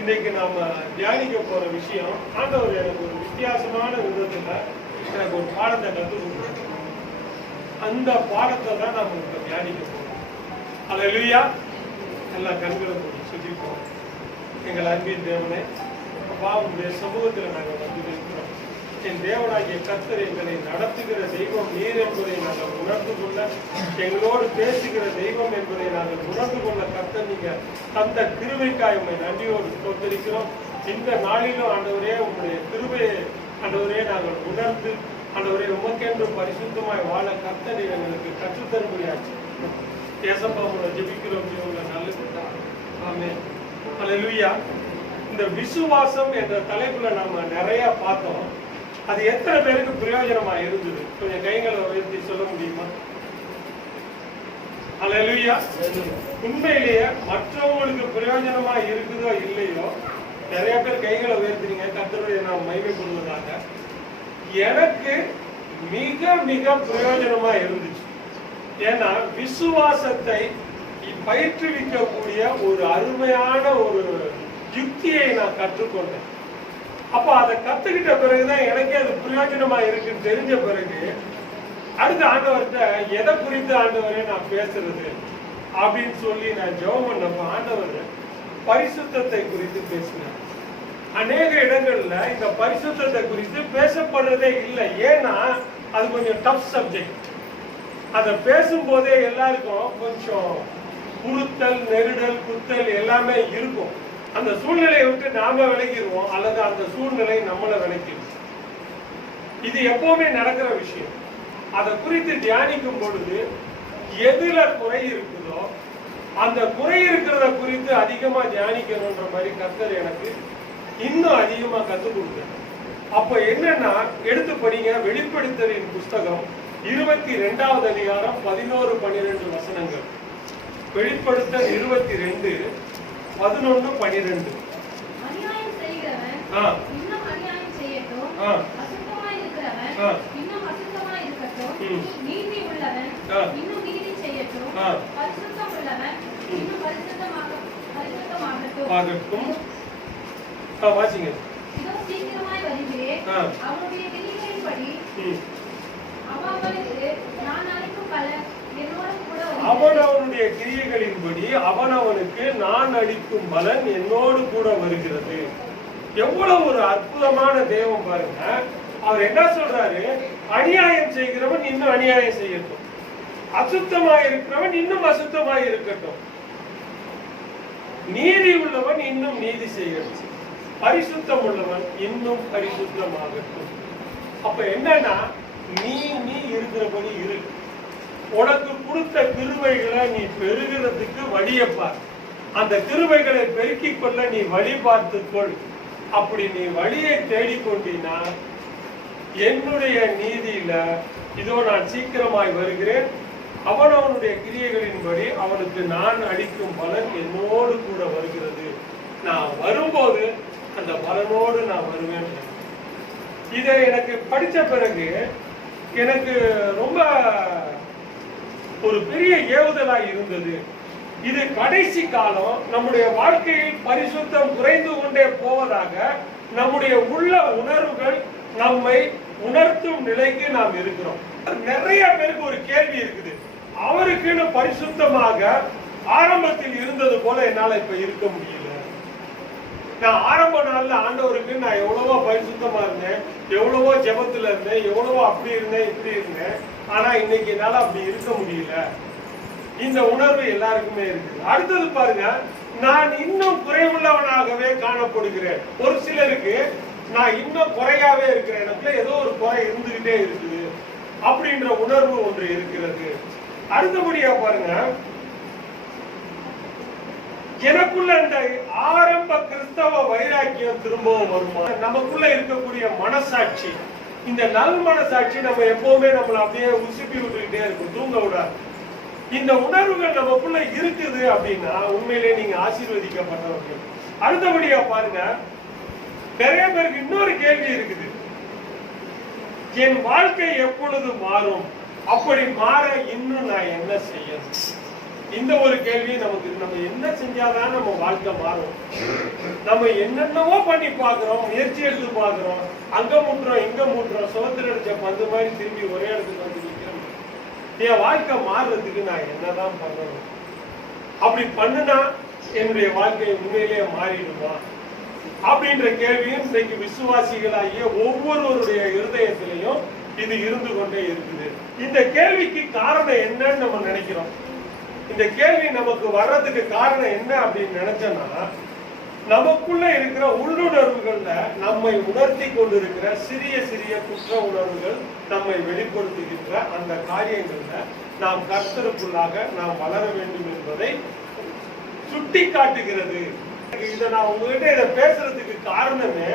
இன்னைக்கு நாம தியானிக்க போற விஷயம், ஆண்டவர் எனக்கு ஒரு வித்தியாசமான விதத்துல எனக்கு ஒரு பாடத்தை கற்றுக் கொடுத்தார். அந்த பாடத்தை தான் நாம இப்ப தியானிக்க போறோம். அல்லேலூயா. எல்லா கண்களை மூடி சுத்திப்போம். எங்கள் அன்பின் தேவனே, அப்பா உங்களுடைய சமூகத்தில் நாங்கள் வந்து இருக்கிறோம். என் தேவனாகிய கர்த்தர் எங்களை நடத்துகிற தெய்வம் நீர் என்பதை நாங்கள் உணர்ந்து கொள்ள, எங்களோடு பேசுகிற தெய்வம் என்பதை நாங்கள் உணர்ந்து கொள்ள கர்த்தர் நீங்க தந்த கிருபைக்காய் உண்மை நன்றியோடு தோத்தரிக்கிறோம். இந்த நாளிலும் ஆண்டவரே உங்களுடைய கிருபையை ஆண்டவரே நாங்கள் உணர்ந்து ஆண்டவரே உமக்கென்று பரிசுத்தமாய் வாழ கர்த்தர் எங்களுக்கு கற்றுத்தரும்படியாச்சு. ஏசப்பா உங்களை ஜெபிக்கிறோம், உங்களை நல்லது. ஆமென். அல்லேலூயா. இந்த விசுவாசம் என்ற தலைப்புல நம்ம நிறைய பார்த்தோம். அது எத்தனை பேருக்கு பிரயோஜனமா இருந்தது? கொஞ்சம் கைகளை உயர்த்தி சொல்ல முடியுமா? அல்லேலூயா. உண்மையிலேயே மற்றவங்களுக்கு பிரயோஜனமா இருக்குதோ இல்லையோ, நிறைய பேர் கைகளை உயர்த்துறீங்க. கர்த்தருடைய நாம் மகிமைப்படுவதாக. எனக்கு மிக மிக பிரயோஜனமா இருந்துச்சு. ஏன்னா விசுவாசத்தை பயிற்றுவிக்கக்கூடிய ஒரு அருமையான ஒரு யுக்தியை நான் கற்றுக்கொண்டேன். அப்ப அதை கத்துக்கிட்ட பிறகுதான் எனக்கே அது பிரயோஜனமா இருக்குன்னு தெரிஞ்ச பிறகு அடுத்த ஆண்டவர்கிட்ட எதை குறித்து ஆண்டவரே நான் பேசுறது அப்படின்னு சொல்லி நான் ஜெபம் பண்ணப்ப ஆண்டவர் பரிசுத்தத்தை குறித்து பேசினார். அநேக இடங்கள்ல இந்த பரிசுத்தத்தை குறித்து பேசப்படுறதே இல்லை. ஏன்னா அது கொஞ்சம் டஃப் சப்ஜெக்ட். அதை பேசும்போதே எல்லாருக்கும் கொஞ்சம் குறுத்தல், நெருடல், குத்தல் எல்லாமே இருக்கும். அந்த சூழ்நிலையை விட்டு நாம விலகிடுவோம், அல்லது அந்த சூழ்நிலை நம்மளை விலக்கிடும். இது எப்பவுமே நடக்கிற விஷயம். அதை குறித்து தியானிக்கும் பொழுது எதுல குறை இருக்குதோ அந்த குறை இருக்கிறத குறித்து அதிகமா தியானிக்கணும்ன்ற மாதிரி கர்த்தர் எனக்கு இன்னும் அதிகமா கற்றுக் கொடுத்தார். அப்ப என்னன்னா, எடுத்து படிங்க வெளிப்படுத்தலின் புஸ்தகம் 22வது அதிகாரம் 11-12 வசனங்கள். வெளிப்படுத்தல் 22, 11, 12. அநியாயம் செய்கிறவன் இன்னும் அநியாயம் செய்யட்டும், அசுத்தமாய் இருக்கிறவன் இன்னும் அசுத்தமாய் இருக்கட்டும், நீதி உள்ளவன் இன்னும் நீதி செய்யட்டும், பரிசுத்தம் உள்ளவன் இன்னும் பரிசுத்தமாகட்டும். வாசிங்க. இதோ சீக்கிரமாய் வருகிறேன், அவனுடைய கிரியைகளின்படி அவனுக்கு நான் அளிக்கும் பலன் என்னோடு கூட வருகிறது. அவனவனுடைய கிரியைகளின்படி அவனவனுக்கு நான் அளிக்கும் பலன் என்னோடு கூட வருகிறது. எவ்வளவு ஒரு அற்புதமான தெய்வம் பாருங்க. அவர் என்ன சொல்றாரு? அநியாயம் செய்கிறவன் இன்னும் அநியாயம் செய்யட்டும், அசுத்தமாய் இருக்கிறவன் இன்னும் அசுத்தமாய் இருக்கட்டும், நீதி உள்ளவன் இன்னும் நீதி செய்யட்டும், பரிசுத்தம் உள்ளவன் இன்னும் பரிசுத்தமாகட்டும். அப்ப என்னன்னா, நீ இருக்கிறபடி இருக்கு. உனக்கு கொடுத்த கிருபைகளை நீ பெருகிறதுக்கு வழியப்பார். அந்த கிருபைகளை பெருக்கிக் கொள்ள நீ வழி பார்த்துக்கொள். அப்படி நீ வழியை தேடிக்கொண்டினா என்னுடைய நீதியில இதோ நான் சீக்கிரமாய் வருகிறேன், அவனவனுடைய கிரியைகளின்படி அவனுக்கு நான் அளிக்கும் பலன் என்னோடு கூட வருகிறது. நான் வரும்போது அந்த பலனோடு நான் வருவேன். இதை எனக்கு படித்த பிறகு எனக்கு ரொம்ப ஒரு பெரிய ஏவுதலாய் இருந்தது. இது கடைசி காலம். நம்முடைய வாழ்க்கையில் பரிசுத்தம் குறைந்து கொண்டே போவதாக நம்முடைய உள்ள உணர்வுகள் நம்மை உணர்த்தும் நிலைக்கு நாம் இருக்கிறோம். நிறைய பேருக்கு ஒரு கேள்வி இருக்குது, அவருக்குன்னு பரிசுத்தமாக ஆரம்பத்தில் இருந்தது போல என்னால இப்ப இருக்க முடியல. நான் ஆரம்ப நாள்ல ஆண்டவருக்கு நான் எவ்வளவோ பரிசுத்தமா இருந்தேன், எவ்வளவோ ஜெபத்துல இருந்தேன், எவ்வளவோ அப்படி இருந்தேன் இப்படி இருந்தேன், ஆனா இன்னைக்கு என்னால அப்படி இருக்க முடியல. இந்த உணர்வு எல்லாருக்குமே இருக்குது. அடுத்தது பாருங்க, நான் இன்னும் குறைவுள்ளவனாகவே காணப்படுகிறேன். ஒரு சிலருக்கு நான் இன்னும் குறையாவே இருக்கிறேன், எனக்குள்ள ஏதோ ஒரு குறை இருந்துகிட்டே இருக்குது அப்படின்ற உணர்வு ஒன்று இருக்கிறது. அடுத்தபடியா பாருங்க, எனக்குள்ள இந்த ஆரம்ப கிறிஸ்தவ வைராக்கியம் திரும்பவும் வருமா? நமக்குள்ள இருக்கக்கூடிய மனசாட்சி, இந்த நல் மனசாட்சி நம்ம எப்பவுமே நம்மளை அப்படியே உசுப்பி விட்டுக்கிட்டே இருக்கும், தூங்க விடாது. இந்த உணர்வுகள் நமக்குள்ள இருக்குது அப்படின்னா உண்மையிலே நீங்க ஆசீர்வதிக்கப்பட்டவர்கள். அடுத்தபடியா பாருங்க, நிறைய பேருக்கு இன்னொரு கேள்வி இருக்குது, என் வாழ்க்கை எப்பொழுது மாறும்? அப்படி மாற இன்னும் நான் என்ன செய்யணும்? இந்த ஒரு கேள்வி நமக்கு, நம்ம என்ன செஞ்சாதான் நம்ம வாழ்க்கை மாறும்? நம்ம என்னென்னவோ பண்ணி பார்க்கிறோம், முயற்சி எடுத்து பார்க்கிறோம், அங்க முட்டுறோம் இங்க முட்டுறோம், சுவத்துல அடிச்ச பந்து மாதிரி திரும்பி ஒரே இடத்துக்கு வந்து நிற்கிறோம். என் வாழ்க்கை மாறுறதுக்கு நான் என்னதான் பண்ணணும்? அப்படி பண்ணுனா என்னுடைய வாழ்க்கை உண்மையிலேயே மாறிடுமா அப்படின்ற கேள்வியும் இன்றைக்கு விசுவாசிகளாகிய ஒவ்வொருவருடைய இருதயத்திலையும் இது இருந்து கொண்டே இருக்குது. இந்த கேள்விக்கு காரணம் என்னன்னு நம்ம நினைக்கிறோம். இந்த கேள்வி நமக்கு வர்றதுக்கு காரணம் என்ன அப்படின்னு நினைச்சோம்னா, நமக்குள்ள இருக்கிற உள்ளுணர்வுகள்ல நம்மை உணர்த்தி கொண்டிருக்கிற சிறிய சிறிய குற்ற உணர்வுகள் நம்மை வெளிப்படுத்துகின்ற அந்த காரியங்கள்ல நாம் கர்த்தருக்குள்ளாக நாம் வளர வேண்டும் என்பதை சுட்டி காட்டுகிறது. இதை நான் உங்ககிட்ட இதை பேசுறதுக்கு காரணமே,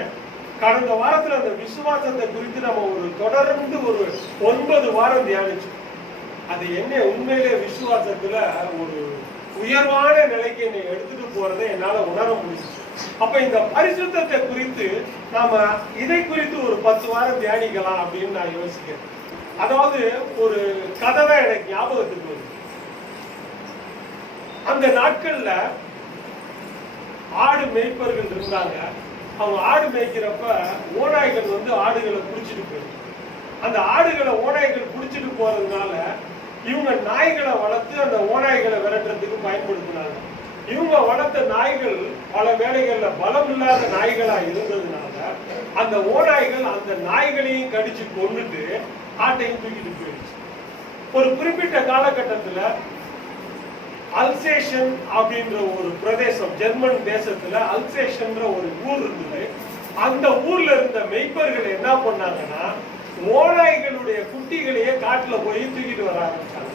கடந்த வாரத்துல அந்த விசுவாசத்தை குறித்து நம்ம தொடர்ந்து ஒரு 9 வாரம் தியானிச்சோம். அது என்ன உண்மையிலே விசுவாசத்துல ஒரு உயர்வான நிலைக்கு என்னை எடுத்துட்டு போறதை என்னால உணர முடியும். அப்ப இந்த பரிசுத்தத்தை குறித்து நாம இதை குறித்து ஒரு 10 வாரம் தியானிக்கலாம் அப்படின்னு நான் யோசிக்கிறேன். அதாவது ஒரு கதை எனக்கு ஞாபகத்துக்கு வருது. அந்த நாட்கள்ல ஆடு மேய்ப்பர்கள் இருந்தாங்க. அவங்க ஆடு மேய்க்கிறப்ப ஓநாய்கள் வந்து ஆடுகளை புடிச்சிட்டு போயிருக்கு. அந்த ஆடுகளை ஓநாய்கள் புடிச்சிட்டு போறதுனால இவங்க நாய்களை வளர்த்து அந்த ஓநாய்களை விரட்டுறதுக்கு பயன்படுத்தினாங்க. இவங்க வளர்த்த நாய்கள் பல வேளைகள்ல பலம் இல்லாத நாய்களா இருந்ததுனால அந்த ஓநாய்கள் அந்த நாய்களையும் கடிச்சு கொண்டுட்டு ஆட்டையும் தூக்கிட்டு போயிடுச்சு. ஒரு குறிப்பிட்ட காலகட்டத்துல அல்சேஷன் அப்படின்ற ஒரு பிரதேசம், ஜெர்மன் தேசத்துல அல்சேஷன்ற ஒரு ஊர் இருந்தது. அந்த ஊர்ல இருந்த மெய்ப்பர்கள் என்ன பண்ணாங்கன்னா, ஓநாய்களுடைய குட்டிகளையே காட்டுல போய் தூக்கிட்டு வர ஆரம்பிச்சாங்க.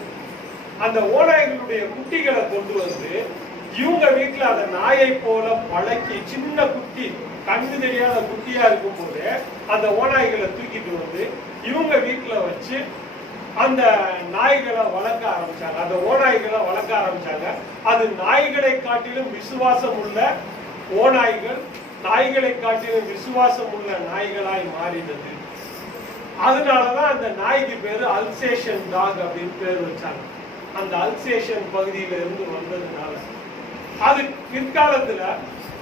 அந்த ஓநாய்களுடைய குட்டிகளை கொண்டு வந்து இவங்க வீட்டுல அந்த நாயை போல பழக்கி, சின்ன குட்டி கண்ணு தெரியாத குட்டியா இருக்கும் போது அந்த ஓநாய்களை தூக்கிட்டு வந்து இவங்க வீட்டுல வச்சு அந்த நாய்களை வளர்க்க ஆரம்பிச்சாங்க. அந்த ஓநாய்களை வளர்க்க ஆரம்பிச்சாங்க. அது நாய்களை காட்டிலும் விசுவாசம் உள்ள ஓநாய்கள் நாய்களை காட்டிலும் விசுவாசம் உள்ள நாய்களாய் மாறினது. அதனாலதான் அந்த நாய்க்கு பேரு அல்சேஷன் டாக் அப்படின்னு பேர் வச்சாங்க. அந்த அல்சேஷன் பகுதியில இருந்து வந்ததுனால அது பிற்காலத்துல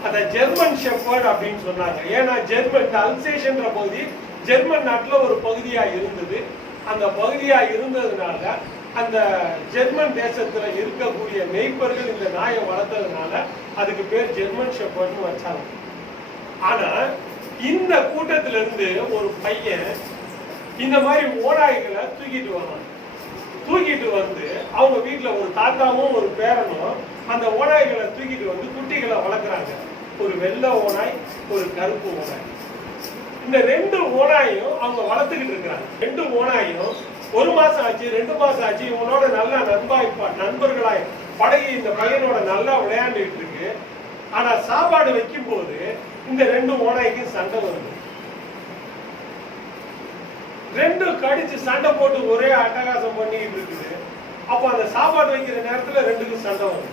அத ஜெர்மன் ஷெப்பர்ட் அப்படின்னு சொன்னாங்க. ஏன்னா ஜெர்மன் அல்சேஷன்ற பகுதி ஜெர்மன் நாட்டுல ஒரு பகுதியா இருந்தது. அந்த பகுதியா இருந்ததுனால அந்த ஜெர்மன் தேசத்துல இருக்கக்கூடிய மெய்ப்பர்கள் இந்த நாயை வளர்த்ததுனால அதுக்கு பேர் ஜெர்மன் ஷெப்பர்ட்னு வச்சாங்க. ஆனா இந்த கூட்டத்தில இருந்து ஒரு பையன் இந்த மாதிரி ஓநாய்களை தூக்கிட்டு வரான். தூக்கிட்டு வந்து அவங்க வீட்டுல ஒரு தாத்தாவும் ஒரு பேரனும் அந்த ஓநாய்களை தூக்கிட்டு வந்து குட்டிகளை வளர்க்குறாங்க. ஒரு வெள்ளை ஓநாய், ஒரு கருப்பு ஓநாய். இந்த 2 ஓநாயும் அவங்க வளர்த்துக்கிட்டு இருக்கிறாங்க. 2 ஓநாயும் 1 மாசம் ஆச்சு, 2 மாசம் ஆச்சு. இவனோட நல்லா நண்பர்களாய் பழகி இந்த பையனோட நல்லா விளையாண்டுட்டு இருக்கு. ஆனா சாப்பாடு வைக்கும் போது இந்த 2 ஓநாய்க்கு சண்டை வருது. 2 கடிச்சு சண்டை போட்டு ஒரே அட்டகாசம் பண்ணிட்டு இருக்குது. அப்ப அந்த சாப்பாடு வைக்கிற நேரத்துல 2க்கும் சண்டை வருது.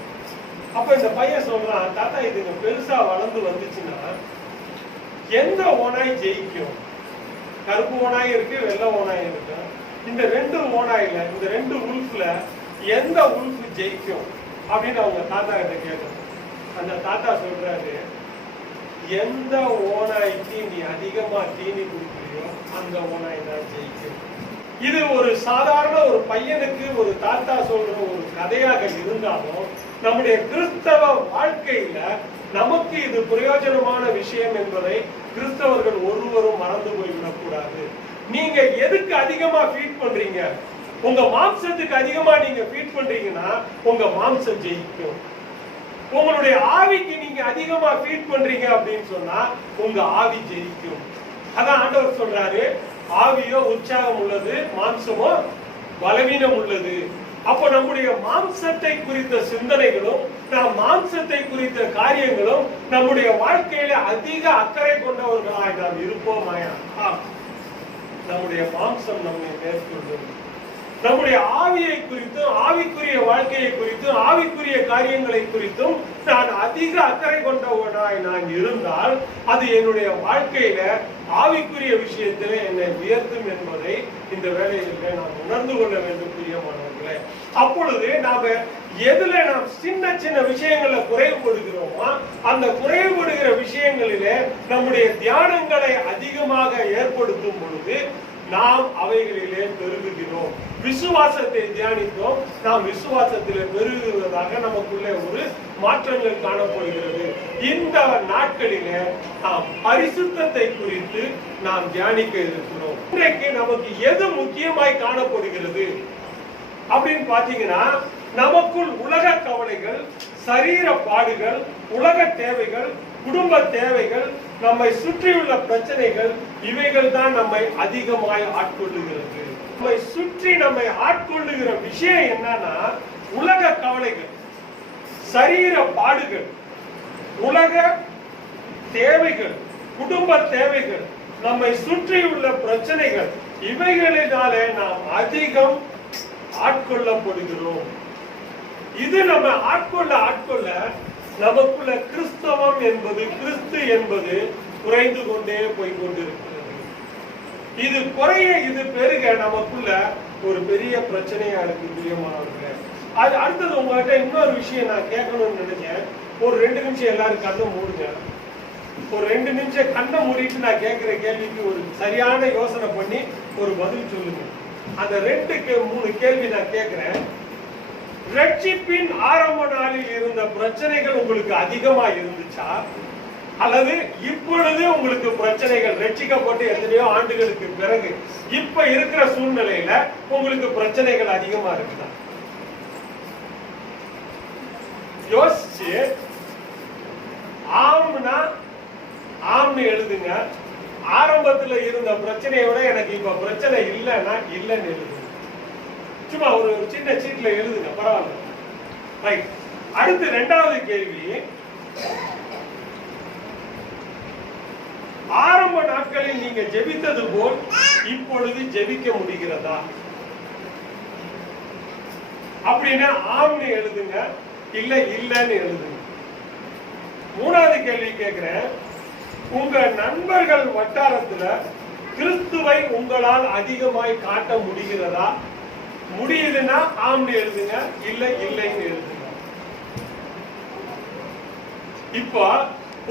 அப்ப இந்த பையன் சொல்றான், தாத்தா இதுங்க பெருசா வளர்ந்து வந்துச்சுன்னா எந்த ஓநாய் ஜெயிக்கும்? கருப்பு ஓநாய் இருக்கு, வெள்ளை ஓநாய் இருக்கு. இந்த 2 ஓநாயில, இந்த 2 உல்ஃப்ல எந்த உல்ஃப் ஜெயிக்கும் அப்படின்னு அவங்க தாத்தா கிட்ட கேட்கணும். அந்த தாத்தா சொல்றாரு, எந்த ஓநாய்க்கு நீ அதிகமா தீனி கொடுக்குறியோ அந்த ஓநாய் தான் ஜெயிக்கும். இது ஒரு சாதாரண ஒரு பையனுக்கு ஒரு தாத்தா சொல்ற ஒரு கதையாக இருந்தாலும் நம்முடைய கிறிஸ்தவ வாழ்க்கையில நமக்கு இது பிரயோஜனமான விஷயம் என்பதை கிறிஸ்தவர்கள் ஒருவரும் மறந்து போய்விடக் கூடாது. நீங்க எதுக்கு அதிகமா ஃபீட் பண்றீங்க? உங்க மாம்சத்துக்கு அதிகமா நீங்க ஃபீட் பண்றீங்கன்னா உங்க மாம்சம் ஜெயிக்கும். உங்களுடைய ஆவிக்கு நீங்க அதிகமா ஃபீட் பண்றீங்க அப்படின்னு சொன்னா உங்க ஆவி ஜெயிக்கும். அதான் ஆண்டவர் சொல்றாரு, ஆவியோ உற்சாகம் உள்ளது, மாம்சமோ பலவீனம் உள்ளது. அப்ப நம்முடைய மாம்சத்தை குறித்த சிந்தனைகளும் நாம் மாம்சத்தை குறித்த காரியங்களும் நம்முடைய வாழ்க்கையில அதிக அக்கறை கொண்டவர்களாய் நாம் இருப்போமாயா, நம்முடைய மாம்சம் நம்மை மேற்கொள்ளும். நம்முடைய ஆவியை குறித்தும் ஆவிக்குரிய வாழ்க்கையை குறித்தும் ஆவிக்குரிய காரியங்களை குறித்தும் நான் அதிக அக்கறை கொண்டவனாய் நான் இருந்தால் அது என்னுடைய வாழ்க்கையில ஆவிக்குரிய விஷயத்திலே என்னை உயர்த்தும் என்பதை இந்த வேளையில நாம் உணர்ந்து கொள்ள வேண்டும் பிரியமானவர்களே. அப்பொழுது நாம எதுல நாம் சின்ன சின்ன விஷயங்கள்ல குறைவுபடுகிறோமோ அந்த குறைவுபடுகிற விஷயம் நம்முடைய தியானங்களை அதிகமாக ஏற்படுத்தும் பொழுது நாம் அவைகளிலே பெருகுகிறோம். விசுவாசத்தை தியானித்தோம், நாம் விசுவாசத்திலே பெருகுவதாக நமக்குள்ளே ஒரு மாற்றங்கள் காணப்படுகிறது. இந்த நாட்களிலே நாம் பரிசுத்தத்தை குறித்து நாம் தியானிக்க இருக்கிறோம். இன்றைக்கு நமக்கு எது முக்கியமாய் காணப்படுகிறது அப்படின்னு பாத்தீங்கன்னா, நமக்குள் உலக கவலைகள், சரீர பாடுகள், உலக தேவைகள், குடும்ப தேவைகள், நம்மை சுற்றியுள்ள பிரச்சனைகள், இவைகள் தான் நம்மை அதிகமாய் ஆட்கொள்ளுகிறது. நம்மை சுற்றி நம்மை ஆட்கொள்ளுகிற விஷயம் என்னன்னா, உலக கவலைகள், சரீர பாடுகள், உலக தேவைகள், குடும்ப தேவைகள், நம்மை சுற்றியுள்ள பிரச்சனைகள், இவைகளினாலே நாம் அதிகம் ஆட்கொள்ளப்படுகிறோம். இது நம்ம ஆட்கொள்ள நமக்குள்ள கிறிஸ்தவம் என்பது, கிறிஸ்து என்பது குறைந்து கொண்டே போய் கொண்டிருக்கிறது. இது குறைய இது பெருக நமக்குள்ள ஒரு பெரிய பிரச்சனையா இருக்கு. பிரியமானவர்களே, அது அடுத்தது உங்ககிட்ட இன்னொரு விஷயம் நான் கேட்கணும்னு நினைச்சேன். ஒரு 2 நிமிஷம் எல்லாரும் கண்ணை மூடுங்க. ஒரு 2 நிமிஷம் கண்ணை மூடிட்டு நான் கேட்கிற கேள்விக்கு ஒரு சரியான யோசனை பண்ணி ஒரு பதில் சொல்லுங்க. அந்த 2-3 கேள்வி நான் கேட்கிறேன். ரட்சிப்பின் ஆரம்ப நாளில் இருந்த பிரச்சனைகள் உங்களுக்கு அதிகமா இருந்துச்சா, அல்லது இப்பொழுது உங்களுக்கு பிரச்சனைகள் ரட்சிக்கப்பட்டு எத்தனையோ ஆண்டுகளுக்கு பிறகு இப்ப இருக்கிற சூழ்நிலையில உங்களுக்கு பிரச்சனைகள் அதிகமா இருக்குதா? யோசிச்சு ஆம்னா ஆம்னு எழுதுங்க. ஆரம்பத்துல இருந்த பிரச்சனையை விட எனக்கு இப்ப பிரச்சனை இல்லைன்னா இல்லைன்னு எழுதுங்க. சும்மா ஒரு சின்ன சீட்ல எழுதுங்க, பரவாயில்ல. ரைட். அடுத்து 2வது கேள்வி, ஆரம்ப நாட்களில் நீங்க ஜெபித்தது போல் இப்பொழுது ஜெபிக்க முடிகிறதா? அப்படின்னா ஆம்னு எழுதுங்க, இல்ல இல்லன்னு எழுதுங்க. 3வது கேள்வி கேட்கிறேன், உங்க நண்பர்கள் வட்டாரத்துல கிறிஸ்துவை உங்களால் அதிகமாய் காட்ட முடிகிறதா? முடியுதுன்னா ஆம்னு எழுதுங்க, இல்ல இல்லைன்னு எழுதுங்க. இப்போ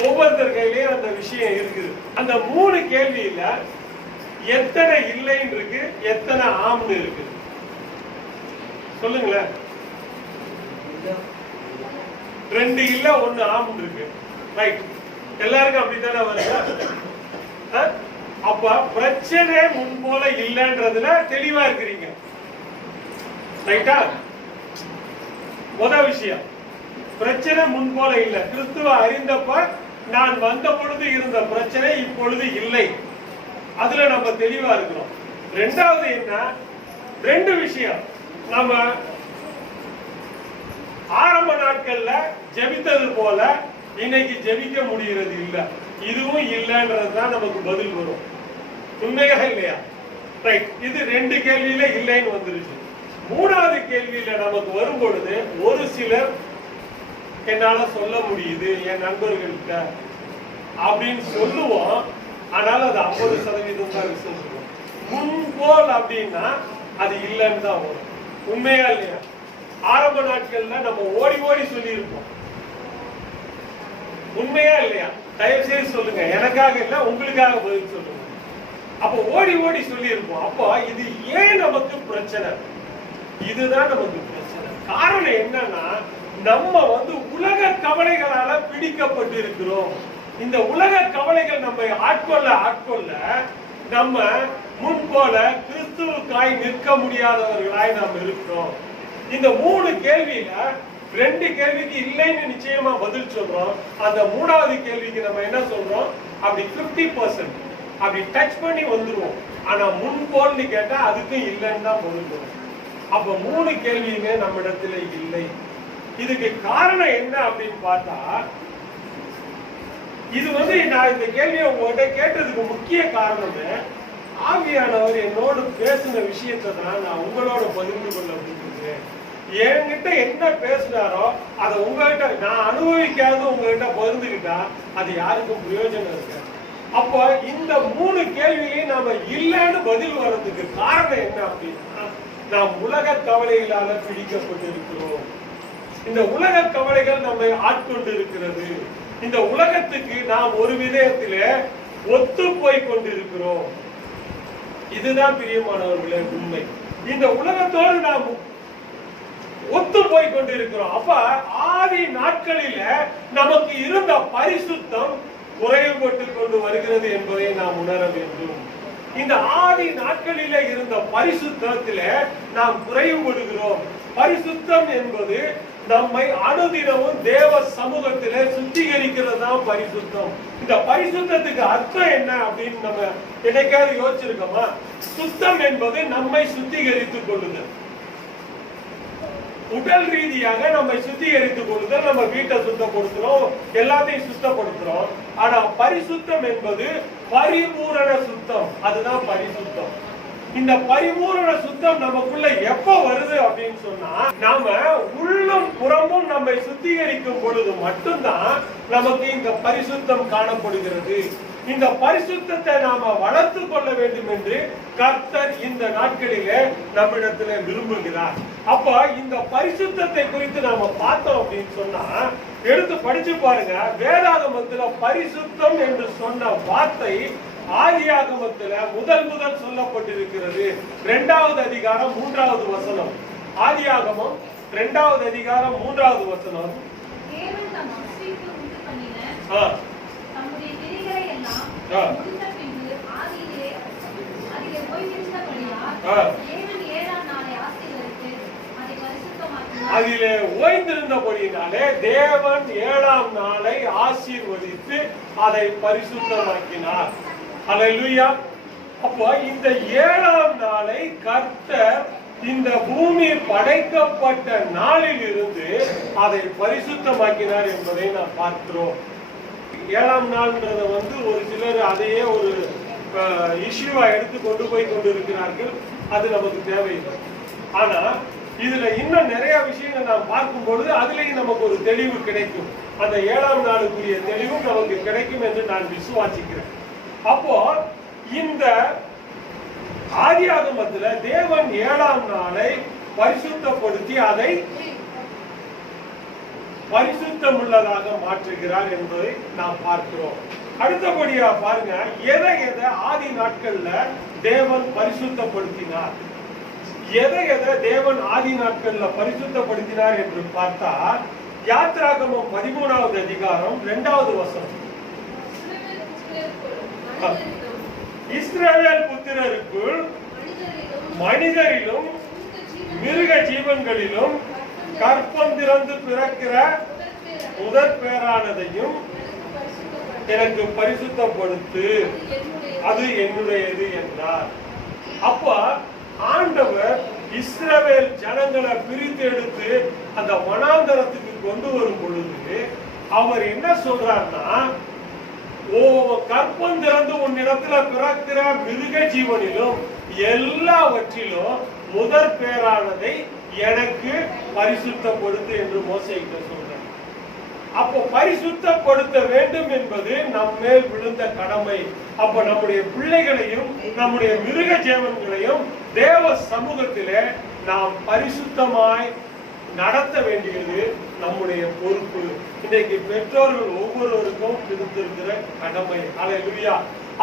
ஒவ்வொருத்தர் கையிலயும் அந்த விஷயம் இருக்குது. அந்த 3 கேள்வியில எத்தனை இல்லைன்னு இருக்கு, எத்தனை ஆம்னு இருக்கு சொல்லுங்களேன். 2 இல்ல 1 ஆம்னு இருக்கு. ரைட். எல்லாருக்கும் அப்படித்தானே வருது. அப்ப பிரச்சனை முன் போல இல்லைன்றதுல தெளிவா இருக்கிறீங்க. ரைட்டா? முதல் விஷயம், பிரச்சனை முன் போல இல்ல. கிறிஸ்துவ அறிந்தப்ப நான் வந்த பொழுது இருந்த பிரச்சனை இப்பொழுது இல்லை. அதுல நம்ம தெளிவா இருக்கிறோம். 2வது என்ன, 2 விஷயம், நம்ம ஆரம்ப நாட்கள்ல ஜெபித்தது போல இன்னைக்கு ஜெபிக்க முடிகிறது இல்ல. இதுவும் இல்லைன்றதுதான் நமக்கு பதில் வரும். உண்மையா இல்லையா? ரைட். இது 2 கேள்வியில இல்லைன்னு வந்துருச்சு. 3வது கேள்வியில நமக்கு வரும் பொழுது ஒரு சிலர் என்னால சொல்ல முடியுது என் நண்பர்கள்கிட்ட அப்படின்னு சொல்லுவோம். ஆனாலும் அது 50% தான் விசுவாசிக்கும். முன்போல் அப்படின்னா அது இல்லைன்னு தான் வரும். உண்மையா இல்லையா? ஆரம்ப நாட்கள்ல நம்ம ஓடி ஓடி சொல்லி இருப்போம். உண்மையா இல்லையா? தயவு செய்து சொல்லுங்க, எனக்காக இல்ல உங்களுக்காக பதில் சொல்லுங்க. அப்ப ஓடி ஓடி சொல்லி இருப்போம். அப்போ இது ஏன் நமக்கு பிரச்சனை? இதுதான் நமக்கு பிரச்சனை. காரணம் என்னன்னா, நம்ம உலக கவலைகளால பிடிக்கப்பட்டு இருக்கிறோம். இந்த உலக கவலைகள் நம்மை ஆட்கொள்ள நம்ம முன்போல கிறிஸ்துவுக்காய் நிற்க முடியாதவர்களாய் நாம் இருக்கிறோம். இந்த 3 கேள்வியில 2 கேள்விக்கு இல்லைன்னு நிச்சயமா பதில் சொல்றோம். அந்த 3வது கேள்விக்கு நம்ம என்ன சொல்றோம், அப்படி 50% அப்படி டச் பண்ணி வந்துருவோம். ஆனா முன்போல்னு கேட்டா அதுக்கு இல்லைன்னு தான் பதில் சொல்றோம். அப்ப 3 கேள்வியுமே நம்ம இடத்துல இல்லை. இதுக்கு காரணம் என்ன அப்படின்னு பார்த்தா, இது நான் இந்த கேள்வியை உங்கள்கிட்ட கேட்டதுக்கு முக்கிய காரணமே, ஆவியானவர் என்னோடு பேசின விஷயத்தை தான் நான் உங்களோட பகிர்ந்து கொள்ள விரும்புகிறேன். என்கிட்ட என்ன பேசினாரோ அதை உங்ககிட்ட நான் அனுபவிக்காத உங்ககிட்ட பகிர்ந்துகிட்டா அது யாருக்கும் பிரயோஜனம் இருக்கு. அப்போ இந்த 3 கேள்வியிலையும் நாம இல்லைன்னு பதில் வர்றதுக்கு காரணம் என்ன அப்படின்னா, நாம் உலக கவலைகளால பிடிக்கப்பட்டு இருக்கிறோம். இந்த உலக கவலைகள் நம்மை ஆட்கொண்டு இருக்கிறது. இந்த உலகத்துக்கு நாம் ஒரு விதத்திலே ஒத்து போய் கொண்டிருக்கிறோம். இதுதான் பிரியமானவர்களே உண்மை. இந்த உலகத்தோடு நாம் ஒத்து போய் கொண்டிருக்கிறோம். அப்ப ஆதி நாட்களில நமக்கு இருந்த பரிசுத்தம் குறைவுபட்டு கொண்டு வருகிறது என்பதை நாம் உணர வேண்டும். இந்த ஆதி நாட்களில இருந்த பரிசுத்தத்தில நாம் குறைவுபடுகிறோம். பரிசுத்தம் என்பது நம்மை அனுதினமும் தேவ சமூகத்திலே சுத்திகரிக்கிறது தான் பரிசுத்தம். இந்த பரிசுத்தத்துக்கு அர்த்தம் என்ன அப்படின்னு நம்ம என்னைக்காவது யோசிச்சிருக்கோமா? சுத்தம் என்பது நம்மை சுத்திகரித்துக் கொள்ளுதல். உடல் ரீதியாக நம்மை சுத்திகரித்துக் கொள்ளுதல். நம்ம வீட்டை சுத்தப்படுத்துறோம், எல்லாத்தையும் சுத்தப்படுத்துறோம். ஆனா பரிசுத்தம் என்பது பரிபூரண சுத்தம். அதுதான் பரிசுத்தம். இந்த பரிபூரண சுத்தம் நமக்குள்ள எப்ப வருது அப்படின்னு சொன்னா, நாம உள்ளும் புறமும் நம்மை சுத்திகரிக்கும் பொழுது மட்டும்தான் நமக்கு இந்த பரிசுத்தம் காணப்படுகிறது. இந்த பரிசுத்தத்தை நாம வளர்த்து கொள்ள வேண்டும் என்று கர்த்தர் இந்த நாட்களிலே நம்மிடத்துல விரும்புகிறார். அப்ப இந்த பரிசுத்தத்தை குறித்து நாம பார்த்தோம் அப்படின்னு சொன்னா, எடுத்து படிச்சு பாருங்க. வேதாகமத்துல பரிசுத்தம் என்று சொன்ன வார்த்தை ஆதியாகமத்துல முதல் சொல்லப்பட்டிருக்கிறது. 2வது அதிகாரம் 3வது வசனம். ஆதியாகமம் 2வது அதிகாரம் 3வது வசனம். தேவன் தம் சிருஷ்டிக்கு உண்டு பண்ணின தம்முடைய கிரியைகளை எல்லாம் முடித்த பின்பு அதிலே ஓய்ந்திருந்தபடியால் தேவன் 7ஆம் நாளை ஆசீர்வதித்து அதை பரிசுத்தமாக்கினார். அதிலே ஓய்ந்திருந்தபடியினாலே தேவன் 7ஆம் நாளை ஆசீர்வதித்து அதை பரிசுத்தமாக்கினார். ஹல்லேலூயா. அப்போ இந்த 7ஆம் நாளை கர்த்தர் இந்த பூமி படைக்கப்பட்ட நாளில் இருந்து அதை பரிசுத்தமாக்கினார் என்பதை நாம் பார்க்கிறோம். 7ஆம் நாள்ன்றத ஒரு சிலர் அதையே ஒரு இஷ்யூவா எடுத்து கொண்டு போய் கொண்டிருக்கிறார்கள். அது நமக்கு தேவையில்லை. ஆனா இதுல இன்னும் நிறைய விஷயங்கள் நாம் பார்க்கும் பொழுது அதுலயும் நமக்கு ஒரு தெளிவு கிடைக்கும். அந்த 7ஆம் நாளுக்குரிய தெளிவும் நமக்கு கிடைக்கும் என்று நான் விசுவாசிக்கிறேன். அப்போ இந்த ஆதியாகமத்துல தேவன் 7ஆம் நாளை பரிசுத்தப்படுத்தி அதை பரிசுத்தமுள்ளதாக மாற்றுகிறார் என்பதை நாம் பார்க்கிறோம். அடுத்தபடியா பாருங்க, எதை ஆதி நாட்கள்ல தேவன் பரிசுத்தப்படுத்தினார், எதை தேவன் ஆதி நாட்கள்ல பரிசுத்தப்படுத்தினார் என்று பார்த்தா, யாத்ராகமம் 13வது அதிகாரம் 2வது வசனம். இஸ்ரவேல் புத்திரருக்குள் மனிதரிலும் மிருக ஜீவன்களிலும் கற்பம் திறந்து பிறக்கிற முதற் பேரானதையும் எனக்கு பரிசுத்தப்படுத்து, அது என்னுடையது என்றார். அப்ப ஆண்டவர் இஸ்ரவேல் ஜனங்களை பிரித்து எடுத்து அந்த வனாந்தரத்துக்கு கொண்டு வரும் பொழுது அவர் என்ன சொல்றாருன்னா, கற்பம் திறந்து உன்னிடத்துல பிறக்கிற மிருக ஜீவனிலும் எல்லாவற்றிலும் முதற் பேரானதை எனக்கு பரிசுத்தப்படுத்து என்று மோசேயிட்ட சொல்றார். அப்போ பரிசுத்தப்படுத்த வேண்டும் என்பது நம்மேல் விழுந்த கடமை. அப்ப நம்முடைய பிள்ளைகளையும் நம்முடைய மிருக ஜீவன்களையும் தேவ சமூகத்திலே நாம் பரிசுத்தமாய் நடத்த வேண்டியது நம்முடைய பொறுப்பு. இன்றைக்கு பெற்றோர்கள் ஒவ்வொருவருக்கும் கொடுத்திருக்கிற கடமை. ஹல்லேலூயா.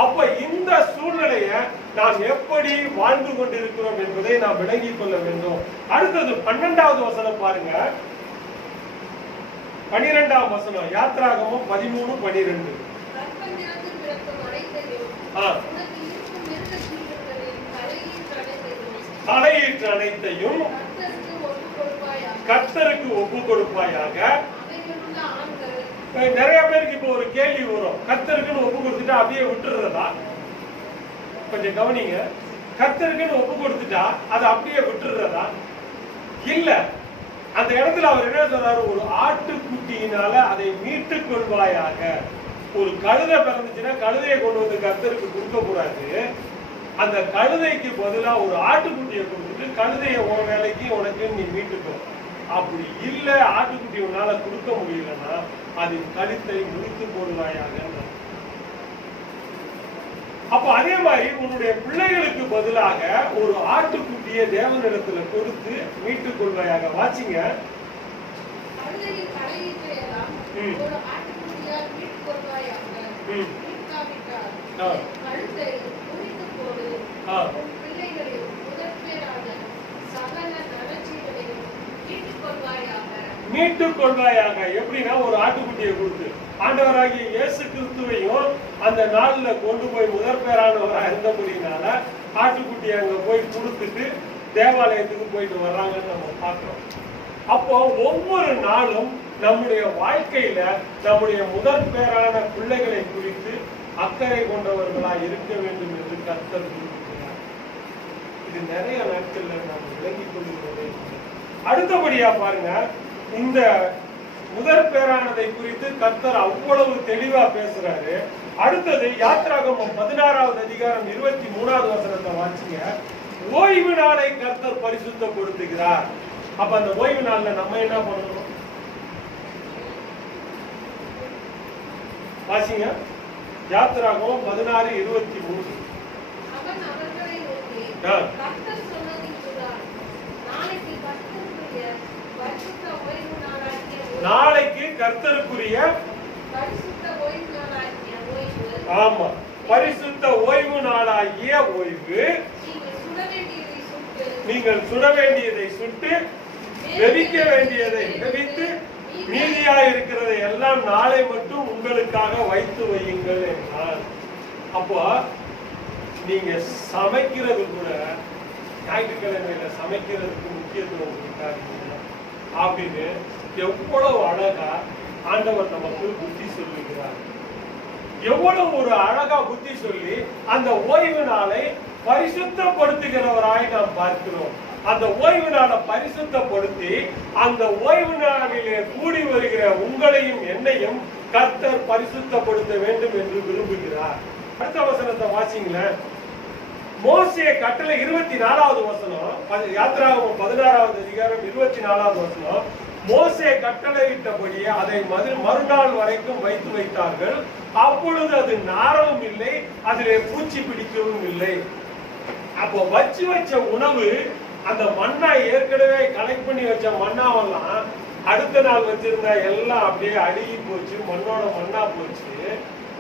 அப்ப இந்த சூழ்நிலையை நாம் எப்படி வாழ்ந்து கொண்டிருக்கிறோம் என்பதை நாம் விளங்கிக் கொள்ள வேண்டும். அடுத்தது 12வது வசனம் பாருங்க. 12ஆம் வசனம், யாத்ராகமம் 13:12. தலையீற்று அனைத்தையும் கர்த்தருக்கு ஒப்பு கொடுப்பாயாக. நிறைய பேருக்கு இப்ப ஒரு கேள்வி வரும், கர்த்தருக்குன்னு ஒப்பு கொடுத்துட்டா அப்படியே விட்டுறதா? கொஞ்சம் கவனிங்க. கர்த்தருக்குன்னு ஒப்பு கொடுத்துட்டா அதை அப்படியே விட்டுறதா? இல்ல. அந்த இடத்துல அவர் என்ன சொல்றாரு, ஒரு ஆட்டுக்குட்டியினால அதை மீட்டுக் கொள்வாயாக. ஒரு கழுதை பிறந்துச்சுன்னா கழுதையை கொண்டு வந்து கர்த்தருக்கு கொடுக்க கூடாது. அந்த கழுதைக்கு பதிலா ஒரு ஆட்டுக்குட்டியை கொடுத்துட்டு கழுதைய உன் வேலைக்கு உனக்கு நீ மீட்டுக்கோ. அப்படி இல்ல, ஆட்டுக்குட்டி உன்னால கொடுக்க முடியலன்னா அதன் கழுத்தை முறித்து போடுவாயாக. அப்ப அதே மாதிரி உன்னுடைய பிள்ளைகளுக்கு பதிலாக ஒரு ஆட்டுக்குட்டியை தேவனிடத்துல கொடுத்து மீட்டுக் கொள்வாயாக. வாசிங்க. மீட்டுக் கொள்வாயாக. எப்படின்னா ஒரு ஆட்டுக்குட்டியை கொடுத்து ஆண்டவராகிய இயேசு கிறிஸ்துவையும் அந்த நாள்ல கொண்டு போய் முதற் பேரானவராக இருந்தபடினால ஆட்டுக்குட்டியை அங்க போய் கொடுத்துட்டு தேவாலயத்துக்கு போயிட்டு வர்றாங்கன்னு நம்ம பார்க்கிறோம். அப்போ ஒவ்வொரு நாளும் நம்முடைய வாழ்க்கையில நம்முடைய முதற் பேரான பிள்ளைகளை குறித்து அக்கறை கொண்டவர்களா இருக்க வேண்டும் என்று கர்த்தர் விரும்புகிறார். இது நிறைய நாட்கள்ல நாம் விளங்கிக் கொள்கிறதே. அடுத்தபடியா பாருங்க, இந்த முதற் பேரானதை குறித்து கர்த்தர் அவ்வளவு தெளிவா பேசுறாரு. அடுத்தது யாத்திராகமம் 16வது அதிகாரம் 23வது வசனத்தை வாசிங்க. ஓய்வு நாளை கர்த்தர் பரிசுத்தப்படுத்துகிறார். அப்ப அந்த ஓய்வு நாள்ல நம்ம என்ன பண்ணணும் வாசிங்க. யாத்திராகமம் 16:23. நாளைக்கு கர்த்தருக்குரிய ஆமா பரிசுத்த ஓய்வு நாளாகிய ஓய்வு, நீங்கள் சுட வேண்டியதை சுட்டு வெவிக்க வேண்டியதை வெவித்து மீதியா இருக்கிறதை எல்லாம் நாளை மட்டும் உங்களுக்காக வைத்து வையுங்கள் என்றார். அப்போ நீங்க சமைக்கிறது கூட ஞாயிற்றுக்கிழமையில சமைக்கிறதுக்கு முக்கியத்துவம் கொடுக்காதீங்க அப்படின்னு எவ்வளவு அழகா ஆண்டவர் நமக்கு புத்தி சொல்லுகிறார். எவ்வளவு ஒரு அழகா புத்தி சொல்லி அந்த ஓய்வு நாளை பரிசுத்தப்படுத்துகிறவராய் நாம் பார்க்கிறோம். அந்த ஓய்வு நாளை பரிசுத்தப்படுத்தி அந்த ஓய்வு நாளிலே கூடி வருகிற உங்களையும் என்னையும் கர்த்தர் பரிசுத்தப்படுத்த வேண்டும் என்று விரும்புகிறார். அடுத்த வசனத்தை வாசிங்களேன். மோசே கட்டளை 24வது வசனம், யாத்திராகமம் 16வது அதிகாரம் 24வது வசனம். மோசே கட்டளையிட்டபடியே அதை மறுநாள் வரைக்கும் வைத்து வைத்தார்கள். அப்பொழுது அது நாரவும் இல்லை, அதிலே பூச்சி பிடிக்கவும் இல்லை. அப்போ வச்சு வச்ச உணவு, அந்த மண்ணா ஏற்கனவே கலெக்ட் பண்ணி வச்ச மண்ணாவெல்லாம் அடுத்த நாள் வச்சிருந்தா எல்லாம் அப்படியே அழுகி போச்சு, மண்ணோட மண்ணா போச்சு.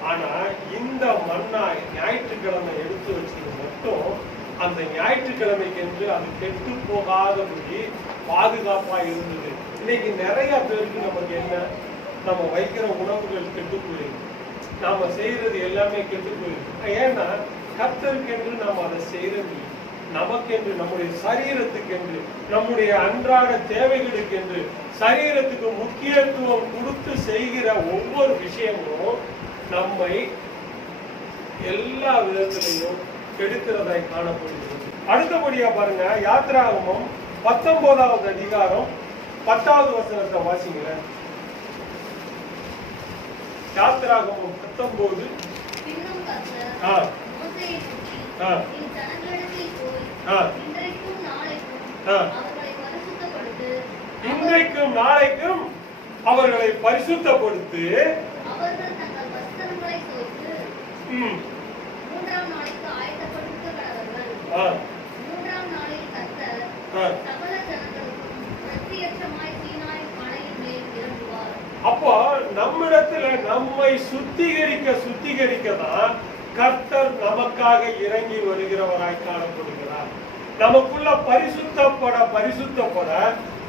ஆனா இந்த மண்ணா ஞாயிற்றுக்கிழமை எடுத்து வச்சது மட்டும் அந்த ஞாயிற்றுக்கிழமைக்கு அது கெட்டு போகாதபடி பாதுகாப்பா இருந்தது. இன்னைக்கு நிறைய பேருக்கு நமக்கு என்ன, நம்ம வைக்கிற உணவுகள் கெட்டு போயிருக்கு, நாம செய்யறது எல்லாமே கெட்டு போயிருக்கு. ஏன்னா கர்த்தருக்கென்று நாம் அதை செய்யறது, நமக்கென்று, நம்முடைய சரீரத்துக்கென்று, நம்முடைய அன்றாட தேவைகளுக்கென்று சரீரத்துக்கு முக்கியத்துவம் கொடுத்து செய்கிற ஒவ்வொரு விஷயமும் நம்மை எல்லா விதத்திலையும் கெடுக்கிறதாய் காணப்படுகிறது. அடுத்தபடியா பாருங்க, யாத்திராகமம் 19வது அதிகாரம் 10வது வசனத்தை வாசிங்களேன். யாத்திராகமம் 19 இன்றைக்கும் நாளைக்கும் அவர்களை பரிசுத்தப்படுத்து, அப்போ நம்மிடத்துல நம்மை சுத்திகரிக்க தான் கர்த்தர் நமக்காக இறங்கி வருகிறவராய் காணப்படுகிறார். நமக்குள்ள பரிசுத்தப்பட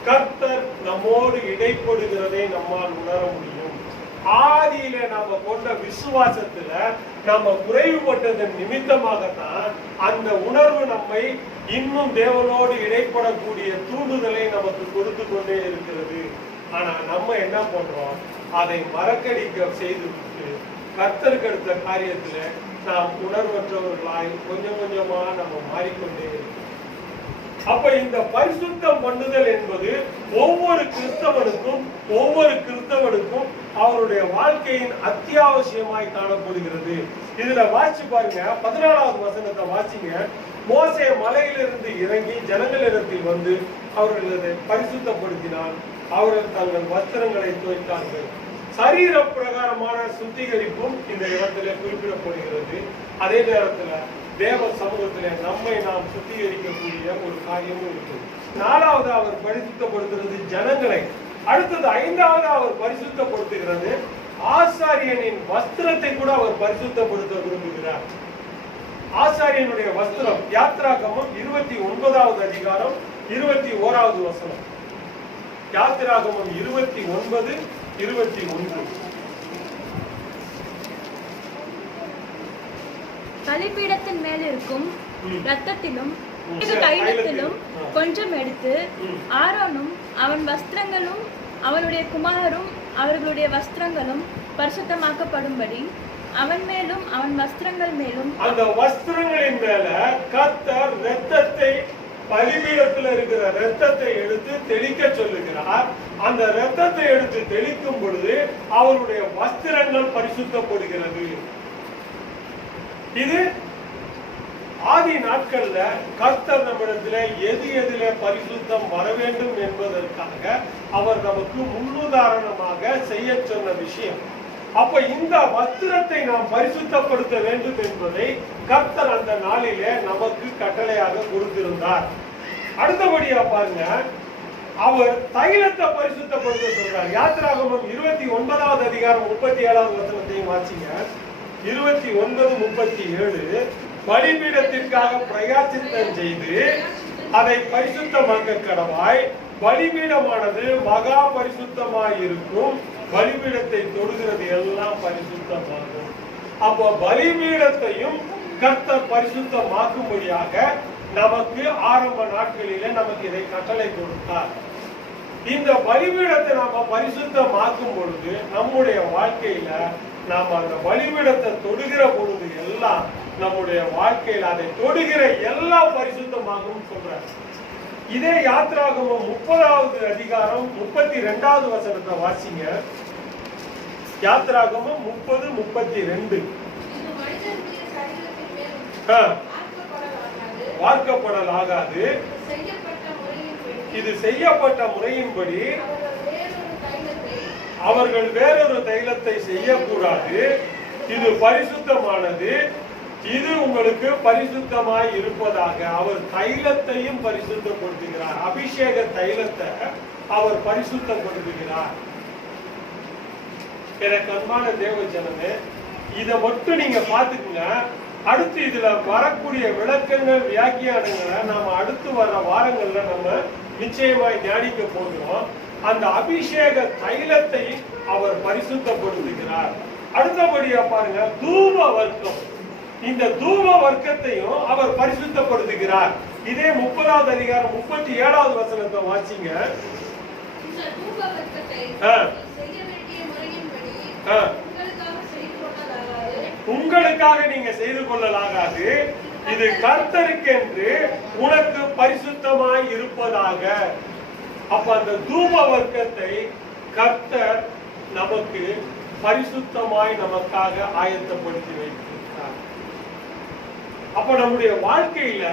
கர்த்தர் நம்மோடு இடைப்படுகிறதை நம்மால் உணர முடியும். ஆதியில நாம கொண்ட விசுவாசத்துல நாம குறைவுபட்டதன் நிமித்தமாகத்தான் அந்த உணர்வு நம்மை இன்னும் தேவனோடு இடைப்படக்கூடிய தூண்டுதலை நமக்கு கொடுத்து கொண்டே இருக்கிறது. ஆனா நம்ம என்ன பண்றோம், அதை மறக்கடிக்க செய்துவிட்டு கர்த்தருக்கு அடுத்த காரியத்துல நாம் உணர்வற்றவர்களாய் கொஞ்சம் கொஞ்சமா நம்ம மாறிக்கொண்டே இருக்கிறோம். அப்ப இந்த பரிசுத்தம் பண்ணுதல் என்பது ஒவ்வொரு கிறிஸ்தவனுக்கும் அவருடைய வாழ்க்கையின் அத்தியாவசியமாய் காணப்படுகிறது. இதுல வாசி பாருங்க, 14வது வசனத்தை வாசிங்க. மோசே மலையிலிருந்து இறங்கி ஜனங்களிடத்தில் வந்து அவர்களை பரிசுத்தப்படுத்தினால் அவர்கள் தங்கள் வஸ்திரங்களை துவைத்தார்கள். சரீர பிரகாரமான சுத்திகரிப்பும் இந்த இடத்துல குறிப்பிடப்படுகிறது. அதே நேரத்துல தேவ சமூகத்திலே நம்மை நாம் சுத்திகரிக்கக்கூடிய ஒரு காரியமும் இருக்கு. 4வது அவர் பரிசுத்தப்படுத்துறது ஜனங்களை. அடுத்தது 5வது அவர் பரிசுத்தப்படுத்துகிறது ஆசாரியனின் வஸ்திரத்தை கூட அவர் பரிசுத்தப்படுத்த விரும்புகிறார். ஆசாரியனுடைய வஸ்திரம் யாத்திராகமம் 29வது அதிகாரம் 21வது வசனம். யாத்திராகமம் 29:21. பலிபீடத்தின் மேல் இருக்கும் இரத்தத்திலும் தைலத்திலும் கொஞ்சம் எடுத்து ஆரோனும் அவன் வஸ்திரங்களும் அவனுடைய குமாரரும் அவர்களுடைய வஸ்திரங்களும் பரிசுத்தமாக்கப்படும்படி அவன் மேலும் அவன் வஸ்திரங்கள் மேலும், அந்த வஸ்திரங்களின் மேல கர்த்தர் இரத்தத்தை, பலிபீடத்தில் இருக்கிற இரத்தத்தை எடுத்து தெளிக்க சொல்லுகிறார். அந்த இரத்தத்தை எடுத்து தெளிக்கும் பொழுது அவருடைய வஸ்திரங்கள் பரிசுத்தப்படுகிறது. இது ஆதி நாட்கள்ல கர்த்தர் நம்மிடத்துல எதில பரிசுத்தம் வர வேண்டும் என்பதற்காக அவர் நமக்கு முன்னுதாரணமாக செய்ய சொன்ன விஷயம். அப்ப இந்த வஸ்திரத்தை நாம் பரிசுத்தப்படுத்த வேண்டும் என்பதை கர்த்தர் அந்த நாளிலே நமக்கு கட்டளையாக கொடுத்திருந்தார். அடுத்தபடியா பாருங்க, அவர் தைலத்தை பரிசுத்தப்படுத்த சொல்றார். யாத்திராகமம் 29வது அதிகாரம் 37வது வசனத்தையும் வாசிங்க. 29:37. பலிபீடத்திற்காக பிரயாசித்தம் செய்து அதை பரிசுத்தமாக்க கடவாய். பலிபீடமானது மகா பரிசுத்தமாய் இருக்கும். பலிபீடத்தை தொடுகிறது எல்லாம் பரிசுத்தமாகும். அப்போ பலிபீடத்தையும் கர்த்தர் பரிசுத்தமாக்கும்படியாக நமக்கு ஆரம்ப நாட்களிலே நமக்கு இதை கட்டளை கொடுத்தார். இந்த பலிபீடத்தை நாம பரிசுத்தமாக்கும் பொழுது நம்முடைய வாழ்க்கையில நாம அந்த பலிபீடத்தை தொடுகிற பொழுது எல்லாம் நம்முடைய வாழ்க்கையில அதை தொடுகிற எல்லாம் பரிசுத்தமாகும் சொல்றார். இதே யாத்திராகமம் 30வது அதிகாரம் 32வது வசனத்தை வாசிங்க. யாத்திராகமம் 30:32. வார்க்கப்படலாகாது. இது செய்யப்பட்ட முறையின்படி அவர்கள் வேறொரு தைலத்தை செய்யக்கூடாது. இது பரிசுத்தமானது. இது உங்களுக்கு பரிசுத்தமாய் இருப்பதாக. அவர் தைலத்தையும் பரிசுத்தப்படுத்துகிறார். அபிஷேக தைலத்தை அவர் பரிசுத்தப்படுத்துகிறார். எனக்கு அன்பான தேவ ஜனமே, இதை மட்டும் நீங்க பாத்துக்குங்க. அடுத்து இதுல வரக்கூடிய விளக்கங்கள், வியாக்கியானங்களை நாம அடுத்து வர்ற வாரங்கள்ல நம்ம நிச்சயமாய் தியானிக்க போகிறோம். அந்த அபிஷேக தைலத்தை அவர் பரிசுத்தப்படுத்துகிறார். அடுத்தபடியா பாருங்க, தூப வர்க்கம். இந்த தூப வர்க்கத்தையும் அவர் பரிசுத்தப்படுத்துகிறார். இதே 30வது அதிகாரம் 37வது வசனத்தை வாசிங்க. உங்களுக்காக நீங்க செய்து கொள்ளலாகாது. இது கர்த்தருக்கென்று உனக்கு பரிசுத்தமாய் இருப்பதாக. அப்ப அந்த தூப வர்க்கத்தை கர்த்தர் நமக்கு பரிசுத்தமாய் நமக்காக ஆயத்தப்படுத்தி வைத்திருக்கிறார். அப்ப நம்முடைய வாழ்க்கையில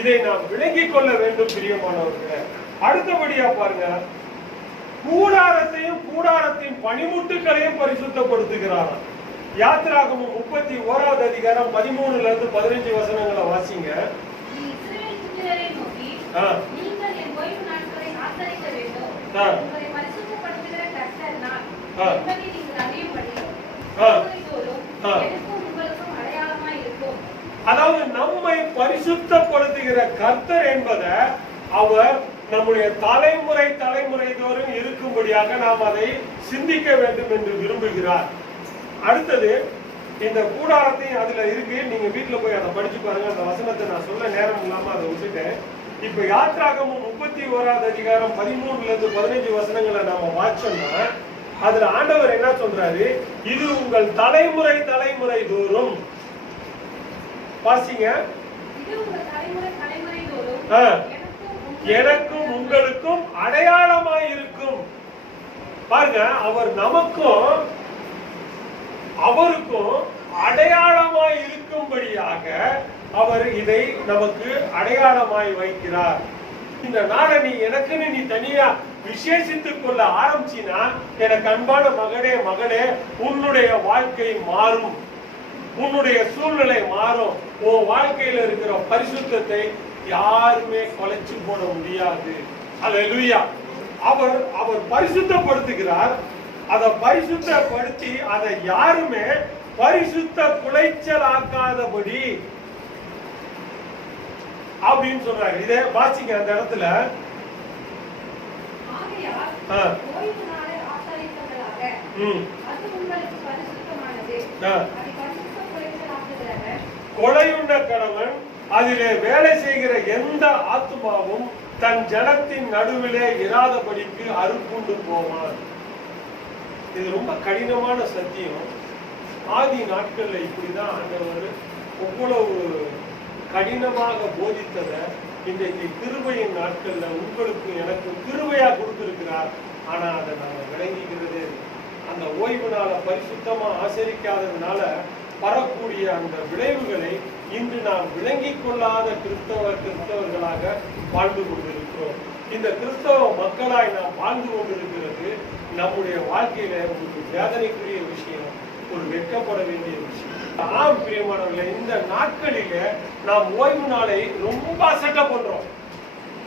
இதை நாம் விளங்கிக் கொள்ள வேண்டும் பிரியமானவர்களே. அடுத்தபடியா பாருங்க, கூடாரத்தையும் கூடாரத்தின் பனிமுட்டுகளையும் பரிசுத்தப்படுத்துகிறார். யாத்திராகமம் 31வது அதிகாரம் 13-15 வசனங்களை வாசிங்க. அதாவது நம்மை பரிசுத்தப்படுத்துகிற கர்த்தர் என்பதை அவர் நம்முடைய தலைமுறை தோறும் இருக்கும்படியாக நாம் அதை சிந்திக்க வேண்டும் என்று விரும்புகிறார். அடுத்தது, இந்த கூடாரத்தையும் அதுல இருக்கு. நீங்க வீட்டுல போய் அதை படிச்சு பாருங்க. அந்த வசனத்தை நான் சொல்ல நேரம் இல்லாம அதை விட்டுட்டேன். இப்ப யாத்திராகமம் 31வது அதிகாரம் 13-15 வசனங்களை நாம வாச்சோம்னா அதுல ஆண்டவர் என்ன சொல்றாரு? இது உங்கள் தலைமுறை தோறும் வாசிங்க. எனக்கும் உங்களுக்கும் அடையாளமாய் இருக்கும். பாருங்க, அவர் நமக்கும் அவருக்கும் அடையாளமாய் இருக்கும்படியாக அவர் இதை நமக்கு அடையாளமாய் வைக்கிறார். இந்த நாளை நீ எனக்குன்னு நீ தனியா விசேஷித்துக் கொள்ள ஆரம்பிச்சினா, எனக்கு அன்பான மகனே மகளே, உன்னுடைய வாழ்க்கை மாறும். உன்னுடைய சூழ்நிலை மாறும். உன் வாழ்க்கையில இருக்கிற பரிசுத்தத்தை யாருமே கொலைச்சு போட முடியாது. அல்லேலூயா. அவர் பரிசுத்தப்படுத்துகிறார். அதை பரிசுத்தப்படுத்தி அதை யாருமே பரிசுத்த குலைச்சல் ஆக்காதபடி அப்படின்னு சொல்றாங்க. இதே வாசிங்க அந்த இடத்துல. கொலையுண்ட கடவன் அதிலே வேலை செய்கிற எந்த ஆத்துமாவும் தன் ஜனத்தின் நடுவிலே இராதபடிக்கு அறுப்புண்டு போவான். இது ரொம்ப கடினமான சத்தியம். ஆதி நாட்கள்ல இப்படிதான் ஆண்டவர் அவ்வளவு கடினமாக போதித்ததை இன்றைக்கு கிருபையின் நாட்கள்ல உங்களுக்கு எனக்கு கிருபையா கொடுத்திருக்கிறார். ஆனா அதை நாங்க விளங்கிக்கிறதே அந்த ஓய்வு நாளை பரிசுத்தமா ஆசரிக்காததுனால வரக்கூடிய அந்த விளைவுகளை இன்று நாம் விளங்கிக் கொள்ளாத கிறிஸ்தவர்களாக வாழ்ந்து கொண்டிருக்கிறோம். இந்த கிறிஸ்தவ மக்களாய் நாம் வாழ்ந்து கொண்டிருக்கிறது நம்முடைய வாழ்க்கையில ஒரு வேதனைக்குரிய விஷயம், ஒரு வெட்கப்பட வேண்டிய விஷயம். ஆம் பிரியமானவர்களே, இந்த நாட்களில நாம் ஓய்வு நாளை ரொம்ப அசட்டை பண்றோம்.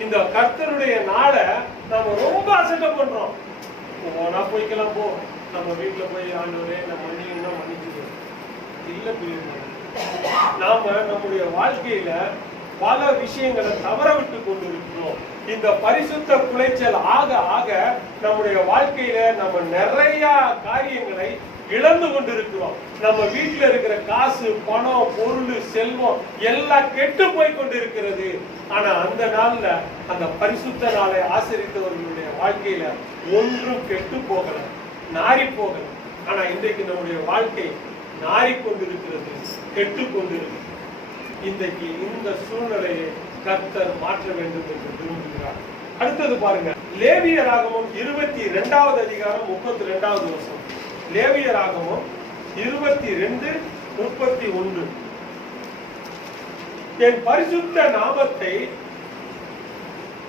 இந்த கர்த்தருடைய நாளை நாம ரொம்ப அசட்டை பண்றோம். போனா போய்க்கலாம், போ நம்ம வீட்டுல போய் ஆண்டவரே நம்ம மன்னிக்கணும்னா மன்னிச்சுக்கோ. இல்ல பிரியமானவர்களே, நாம நம்முடைய வாழ்க்கையில பல விஷயங்களை தவற விட்டு கொண்டிருக்கிறோம். இந்த பரிசுத்த குலைச்சல் ஆக ஆக நம்முடைய வாழ்க்கையில நம்ம நிறைய காரியங்களை இழந்து கொண்டிருக்கிறோம். நம்ம வீட்டுல இருக்கிற காசு, பணம், பொருள், செல்வம் எல்லாம் கெட்டு போய் கொண்டிருக்கிறது. ஆனா அந்த நாள்ல அந்த பரிசுத்த நாளை ஆசரித்தவர்களுடைய வாழ்க்கையில ஒன்றும் கெட்டு போகல, நாரி போகல. ஆனா இன்றைக்கு நம்முடைய வாழ்க்கை நாறிக்கொண்டிருக்கிறது, கெட்டு கொண்டிருக்கிறது. இன்றைக்கு இந்த சூழ்நிலையை கர்த்தர் மாற்ற வேண்டும் என்று விரும்புகிறார். அடுத்தது பாருங்க, லேவியராகமம் 22வது அதிகாரம் 32வது வசனம். லேவியராகமம் 22:31. என் பரிசுத்த நாமத்தை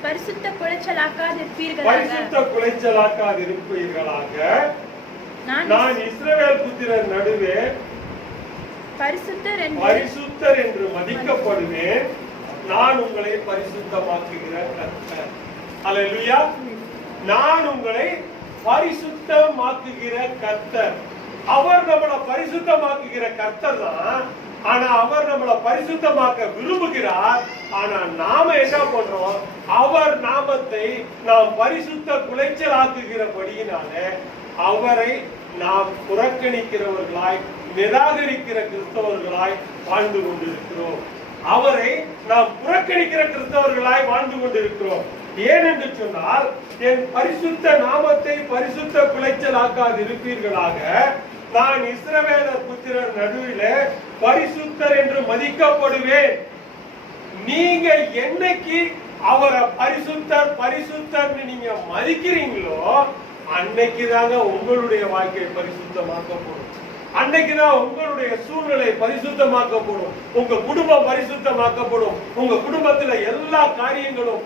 பரிசுத்த குலைச்சலாக்காதிருப்பீர்களாக நான் இஸ்ரவேல் புத்திரர் நடுவே பரிசுத்தர் என்று மதிக்கப்படுவேன். நான் உங்களை பரிசுத்தமாக்குகிற கர்த்தர். அல்லேலூயா. நான் உங்களை பரிசுத்தமாக்குகிற கர்த்தர். அவர் நம்மளை பரிசுத்தமாக்குகிற கர்த்தர் தான். ஆனா அவர் நம்மளை பரிசுத்தமாக்க விரும்புகிறார். ஆனா நாம என்ன பண்றோம்? அவர் நாமத்தை நாம் பரிசுத்த குலைச்சலாக்குகிறபடியினால அவரை நாம் புறக்கணிக்கிறவர்களாய், நிராகரிக்கிற கிறிஸ்தவர்களாய் வாழ்ந்து கொண்டிருக்கிறோம். அவரை நாம் புறக்கணிக்கிற கிறிஸ்தவர்களாய் வாழ்ந்து கொண்டிருக்கிறோம். ஏனென்று சொன்னால், என் பரிசுத்த நாமத்தை பரிசுத்த குலைச்சலாக்காது இருப்பீர்களாக நான் இஸ்ரவேலர் புத்திரர் நடுவிலே பரிசுத்தர் என்று மதிக்கப்படுவேன். நீங்க என்னைக்கு அவரை பரிசுத்தர் பரிசுத்தர் நீங்க மதிக்கிறீங்களோ அன்னைக்குதாங்க உங்களுடைய வாழ்க்கை பரிசுத்தமாக்கப்படும். அன்னைக்குதான் உங்களுடைய சூழ்நிலை பரிசுத்தமாக்கப்படும். உங்க குடும்பம் பரிசுத்தமாக்கப்படும். உங்க குடும்பத்துல எல்லா காரியங்களும்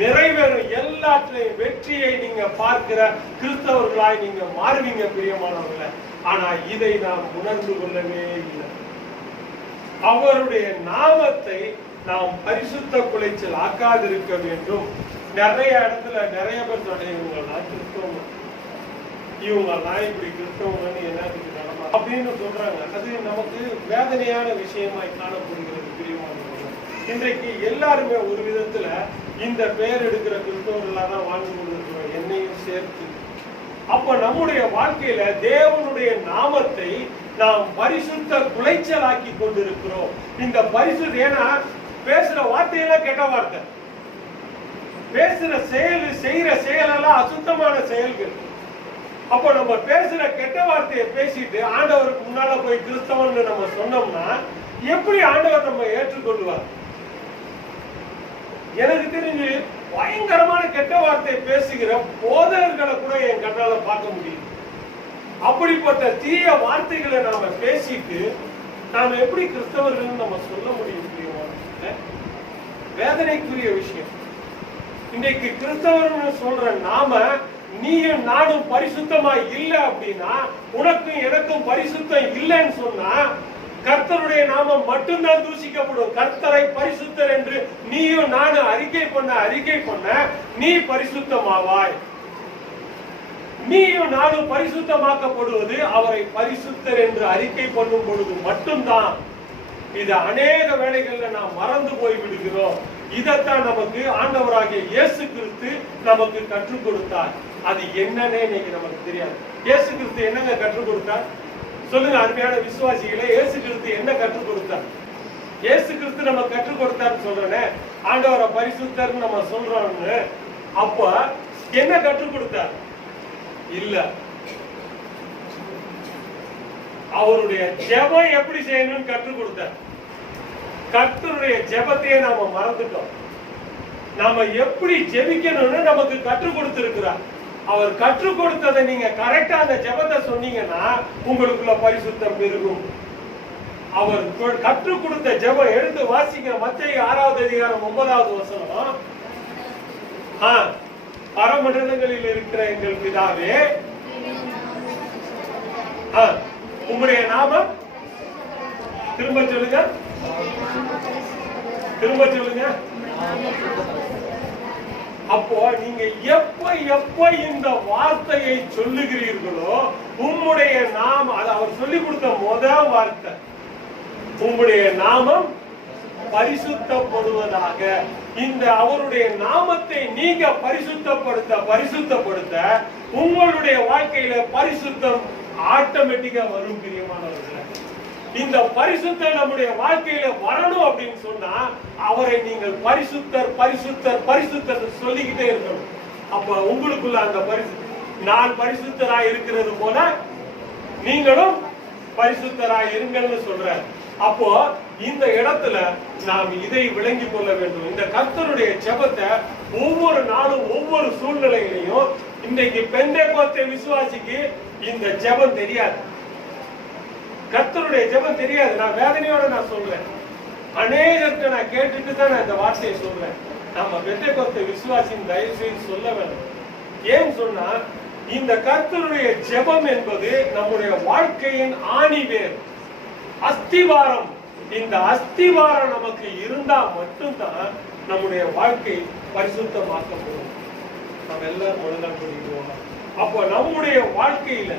நிறைவேறும். எல்லாற்றையும் வெற்றியை நீங்க பார்க்கிற கிறிஸ்தவர்களாய் நீங்க மாறுவீங்க பிரியமானவர்களே. ஆனா இதை நாம் உணர்ந்து கொள்ளவே இல்லை. அவருடைய நாமத்தை நாம் பரிசுத்த குலைச்சல் ஆக்காதிருக்க வேண்டும். நிறைய இடத்துல நிறைய பேர் சொல்றாங்க, இவங்கெல்லாம் கிறிஸ்தவங்க, இவங்கெல்லாம் இப்படி கிறிஸ்தவங்கன்னு என்னத்துக்கு நடமா அப்படின்னு சொல்றாங்க. அது நமக்கு வேதனையான விஷயமாய் காணப்படுகிறது பிரியமானவர்களே. இன்றைக்கு எல்லாருமே ஒரு விதத்துல இந்த பெயர் எடுக்கிற கிறிஸ்தவர்களா தான் வாழ்ந்து கொண்டிருக்கிறோம், என்னையும் சேர்த்து. அப்ப நம்முடைய வாழ்க்கையில தேவனுடைய நாமத்தை நாம் பரிசுத்த குலைச்சலாக்கி கொண்டிருக்கிறோம். இந்த பரிசுத்த, ஏன்னா பேசுற வார்த்தையெல்லாம் கெட்ட வார்த்தை, பேசுற செயல் செய்யற செயலெல்லாம் அசுத்தமான செயல்கள். அப்ப நம்ம பேசுற கெட்ட வார்த்தையை பேசிட்டு ஆண்டவருக்கு முன்னால போய் கிறிஸ்தவன் நம்ம சொன்னோம்னா எப்படி ஆண்டவர் நம்ம ஏற்றுக்கொள்வார்? எனக்கு தெரிஞ்சு பயங்கரமான கெட்ட வார்த்தையை பேசுகிற போதகர்களை கூட என் கண்ணால பார்க்க முடியும். அப்படிப்பட்ட தீய வார்த்தைகளை நாம பேசிட்டு நாம எப்படி கிறிஸ்தவர்கள் நம்ம சொல்ல முடியும்? வேதனைக்குரிய விஷயம். இன்னைக்கு கிறிஸ்தவர்கள் சொல்ற நாம நீயும் நானும் பரிசுத்தமா இல்ல அப்படின்னா, உனக்கும் எனக்கும் பரிசுத்தம் இல்லைன்னு சொன்னா கர்த்தருடைய நாமம் மட்டும்தான் தூஷிக்கப்படும். கர்த்தரை பரிசுத்தர் என்று நீயும் நானும் அறிக்கை பண்ண நீ பரிசுத்தமாவாய். நீயும் நானும் பரிசுத்தமாக்கப்படுவது அவரை பரிசுத்தர் என்று அறிக்கை பண்ணும் பொழுது மட்டும்தான். இது அநேக வேளைகள்ல நாம் மறந்து போய் விடுகிறோம். இதத்தான் நமக்கு ஆண்டவராகிய இயேசு கிறிஸ்து நமக்கு கற்றுக் கொடுத்தார். அது என்னன்னே இன்னைக்கு நமக்கு தெரியாது. இயேசு கிறிஸ்து என்னங்க கற்றுக் கொடுத்தார் சொல்லுங்க அருமையான விசுவாசிகளே. இயேசு கிறிஸ்து என்ன கற்றுக் கொடுத்தார்? இயேசு கிறிஸ்து நம்ம கற்றுக் கொடுத்தாருன்னு சொல்றேனே, ஆண்டவரை பரிசுத்தர்னு நம்ம சொல்றோம்னு. அப்ப என்ன கற்றுக் கொடுத்தார்? இல்ல, அவருடைய ஜெபம் எப்படி செய்யணும்னு கற்றுக் கொடுத்தார். கர்த்தருடைய ஜெபத்தையே நாம மறந்துட்டோம். நாம எப்படி ஜெபிக்கணும்னு நமக்கு கற்றுக் கொடுத்திருக்கிறார். அவர் கற்றுக் கொடுத்ததை நீங்க கரெக்டா அந்த ஜெபத்தை சொன்னீங்கன்னா உங்களுக்குள்ள பரிசுத்தம் பெருகும். அவர் கற்றுக் கொடுத்த ஜெபம் எடுத்து வாசிக்கிற மத்தேயு 6வது அதிகாரம் 9வது வசனம். பரமண்டலங்களில் இருக்கிற எங்கள் பிதாவே, உம்முடைய நாமம், திரும்ப சொல்லுங்க, திரும்ப சொல்லுங்க. அப்போ நீங்க எப்ப இந்த வார்த்தையை சொல்லுகிறீர்களோ, உம்முடைய நாமம், அது அவர் சொல்லி கொடுத்த முதல் வார்த்தை, உம்முடைய நாமம் பரிசுத்தப்படுவதாக. இந்த அவருடைய நாமத்தை நீங்க பரிசுத்தப்படுத்த உங்களுடைய வாழ்க்கையில பரிசுத்தம் ஆட்டோமேட்டிக்கா வரும். பிரியமானவர்களே, இந்த பரிசுத்தம் நம்முடைய வாழ்க்கையில வரணும் அப்படின்னு சொன்னா அவரை நீங்கள் பரிசுத்தர் பரிசுத்தர் பரிசுத்தர் சொல்லிக்கிட்டே இருக்கணும். அப்ப உங்களுக்குள்ள அந்த நான் பரிசுத்தராய் இருக்கிறது போல நீங்களும் பரிசுத்தராய் இருங்கன்னு சொல்ற. அப்போ இந்த இடத்துல நாம் இதை விளங்கி கொள்ள வேண்டும். இந்த கர்த்தருடைய ஜெபத்தை ஒவ்வொரு நாளும் ஒவ்வொரு சூழ்நிலையிலையும், இன்னைக்கு பெந்தேகோஸ்தே விசுவாசிக்கு இந்த ஜெபம் தெரியாது, கர்த்தருடைய ஜெபம் தெரியாது. நான் வேதனையோட நான் சொல்றேன், அநேகருக்கு நான் கேட்டுட்டு தான் நான் இந்த வார்த்தையை சொல்றேன். நம்ம பெந்தேகோஸ்தே விசுவாசியின் தயவு செய்து சொல்ல வேண்டும். ஏன் சொன்னா, இந்த கர்த்தருடைய ஜெபம் என்பது நம்முடைய வாழ்க்கையின் ஆணிவேர், அஸ்திவாரம். இந்த அஸ்திவாரம் நமக்கு இருந்தா மட்டும்தான் நம்முடைய வாழ்க்கை பரிசுத்தமாக்கப்படும். நம்ம எல்லாரும் ஒழுங்காக சொல்லிடுவோம். அப்போ நம்முடைய வாழ்க்கையில,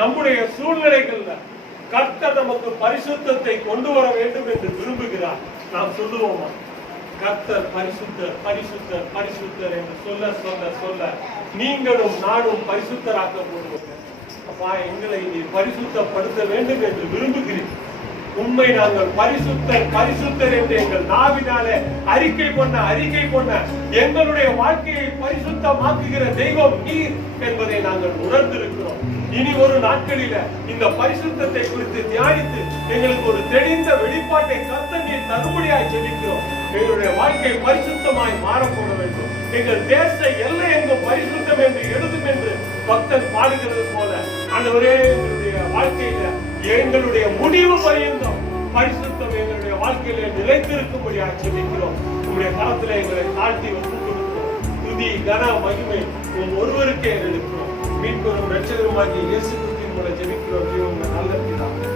நம்முடைய சூழ்நிலைகள்ல கர்த்தர் நமக்கு பரிசுத்தத்தை கொண்டு வர வேண்டும் என்று விரும்புகிறார். நாம் சொல்லுவோமா, கர்த்தர் பரிசுத்தர் பரிசுத்தர் பரிசுத்தர் என்று சொல்ல சொல்ல சொல்ல நீங்களும் நானும் பரிசுத்தராக்கப்படுவோம். அப்பா, எங்களை நீ பரிசுத்தப்படுத்த வேண்டும் என்று விரும்புகிறேன். உண்மை நாங்கள் பரிசுத்தர் பரிசுத்தர் என்று எங்கள் நாவினாலே அறிக்கை பண்ண எங்களுடைய வாழ்க்கையை பரிசுத்தமாக்குகிற தெய்வம் நீர் என்பதை நாங்கள் உணர்ந்திருக்கிறோம். இனி ஒரு நாட்களில இந்த பரிசுத்தத்தை குறித்து தியானித்து எங்களுக்கு ஒரு தெளிந்த வெளிப்பாட்டை கர்த்தர் நீர் தரும்படியாய் ஜெபிக்கிறோம். எங்களுடைய வாழ்க்கை பரிசுத்தமாய் மாறப்பட வேண்டும். எங்கள் தேச எல்லை எங்கும் பரிசுத்தம் என்று எழுதும் என்று பக்தன் பாடுகிறது போல, ஆண்டவரே, எங்களுடைய வாழ்க்கையில எங்களுடைய முடிவு பரியந்தம் பரிசுத்தம் எங்களுடைய வாழ்க்கையில நிலைத்திருக்கும்படியாக ஜெபிக்கிறோம். உங்களுடைய கரத்துல எங்களை தாழ்த்தி ஒப்புக் கொடுக்கிறோம். துதி கன மகிமை ஒருவருக்கே எடுக்கிறோம். மீட்பெரும் இரட்சகருமாகிய இயேசு கிறிஸ்துவின் மூலம் ஜெபிக்கிறோம். நல்ல பிதாவே.